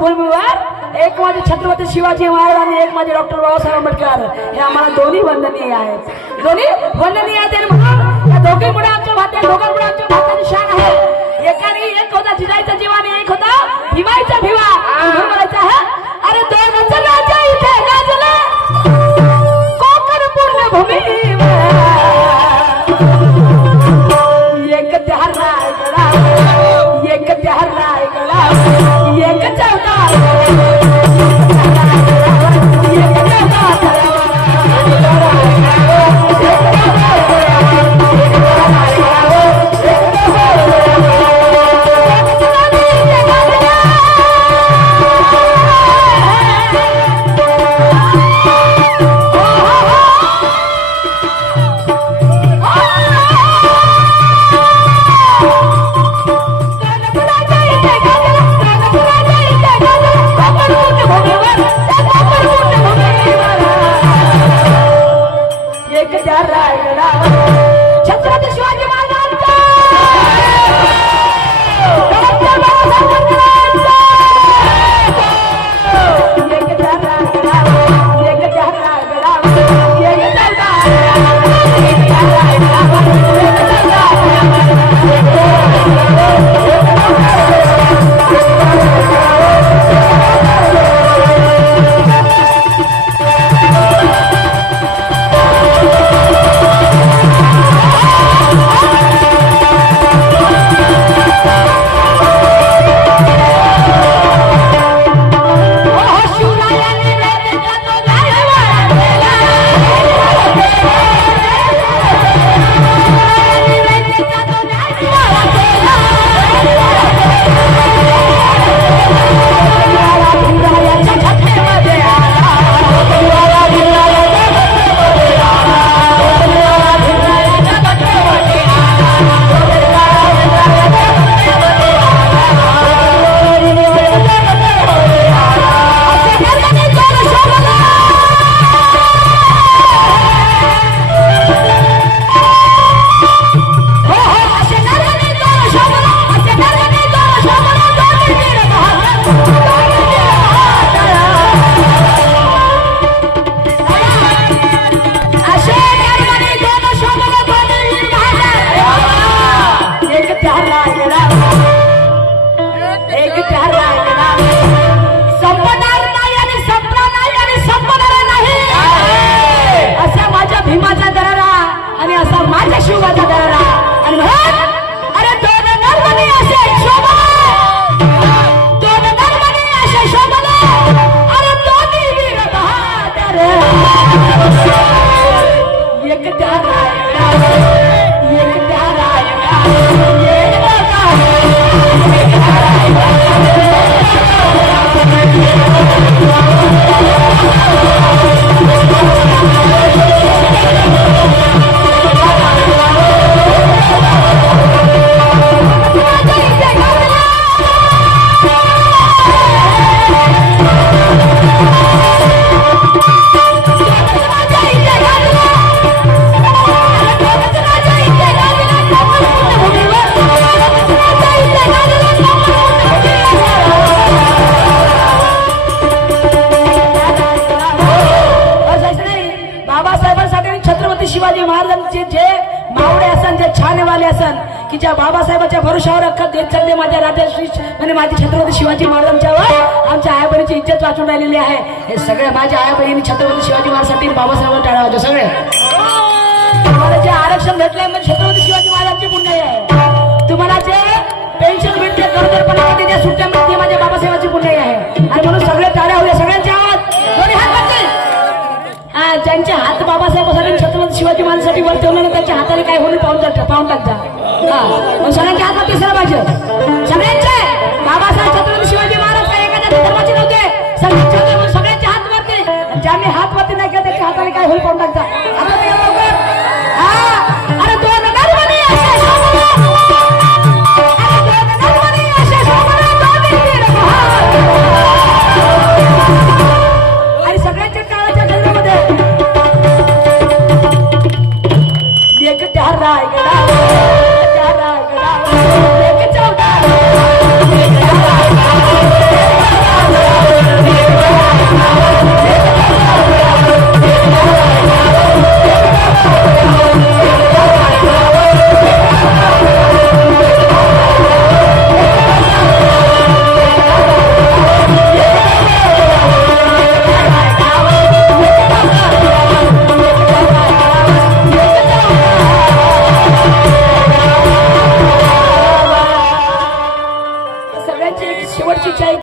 भूमीवर एक माझे छत्रपती शिवाजी महाराज आणि एक माझे डॉक्टर बाबासाहेब आंबेडकर हे आम्हाला दोन्ही वंदनीय आहेत. दोन्ही वंदनीय आहेत म्हणून या दोघींमुळे आमच्या दोघांमुळे आमच्या भारताची शान आहे. एकाने एक होता जिजाईचा जीव आणि एक होता भीमाईचा भिवा. म्हणून म्हणायचं आहे अरे दोघांचं राजा इथे गाजला कोकण पूर्ण भूमीवर एक त्या रायगडा एक त्या रायगडा एक छत्रपती शिवाजी महाराजांचा डॉक्टर बाबासाहेब आंबेडकरांचा एक शिवाजी महाराजांचे जे मावळे असन जे छानेवाले असन की ज्या बाबासाहेबांच्या भरोशावर अख्खा देश चालले माझ्या राजश्री म्हणजे माझे छत्रपती शिवाजी महाराजांच्यावर आमच्या आया बहिणीची इज्जत वाचून राहिलेली आहे. हे सगळे माझ्या आया बहिणी छत्रपती शिवाजी महाराजांसाठी बाबासाहेबांना टाळा होते. सगळे तुम्हाला जे आरक्षण भेटलंय म्हणजे छत्रपती शिवाजी महाराजांची पुण्य आहे. तुम्हाला जे पेन्शन मिळते गरोदरपणामध्ये जे सुट्ट्या मिळते माझ्या बाबासाहेबांची पुण्य आहे. आणि म्हणून सगळे टाळ्या होते. सगळ्यांचे आवाज दोन्ही हात वाजतील. ज्यांचे हात बाबासाहेबांसाठी छत्रपती शिवाजी महाराजांसाठी वर ठेवलं त्यांच्या हाताने काय होईल पाहून टाकता. हा सगळ्यांचे हात वाजतील. सर माझे सगळ्यांचे बाबासाहेब छत्रपती शिवाजी महाराज काय एखाद्या धर्माचे नव्हते. सगळ्यांचे होते म्हणून सगळ्यांचे हात वरती. ज्यांनी हात वरती नाही केला त्याच्या हाताने काय होईल पाहून टाकता. आता ते लवकर अरे दोन नरवणी असे आणि सगळ्यांच्या काळाच्या गल्लीमध्ये एक त्या रायगडा एक चौदा सगळ्यांची एक शेवटची इच्छा आहे